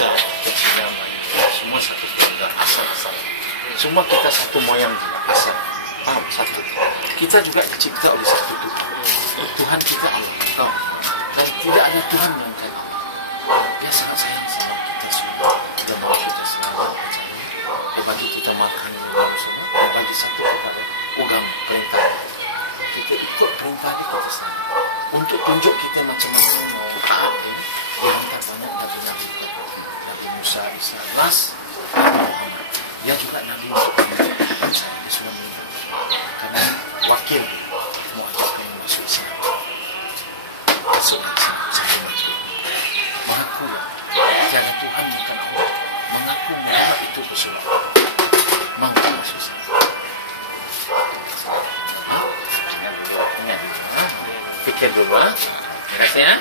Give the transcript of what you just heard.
kita kecilnya semua satu keluarga asal-asal. Semua kita satu moyang juga asal. Paham? Satu. Kita juga dicipta oleh satu Tuhan. Tuhan kita Allah. Tahu? Dan tidak ada Tuhan yang lain Allah. Dia sangat sayang sama kita semua. Dia mahu kita selamat, percaya. Dia bagi kita makan minum semua. Dia bagi satu kepada agama, perintah. Kita ikut perintah dia, kita selamat. Untuk tunjuk kita macam mana mau taat dia, dia hantar banyak Nabi-Nabi. Nabi Musa, Isa, Nas, Muhammad. Dia juga Nabi untuk tunjuk bangsa. Dia sudah meninggal. Karena wakil mau ajak kamu masuk Islam. Masuk Islam, saya maju. Mengaku jangan Tuhan bukan Allah. Mengaku Muhammad itu Rasulullah. Mampu masuk Islam. Fikir dulu. Terima kasih ya.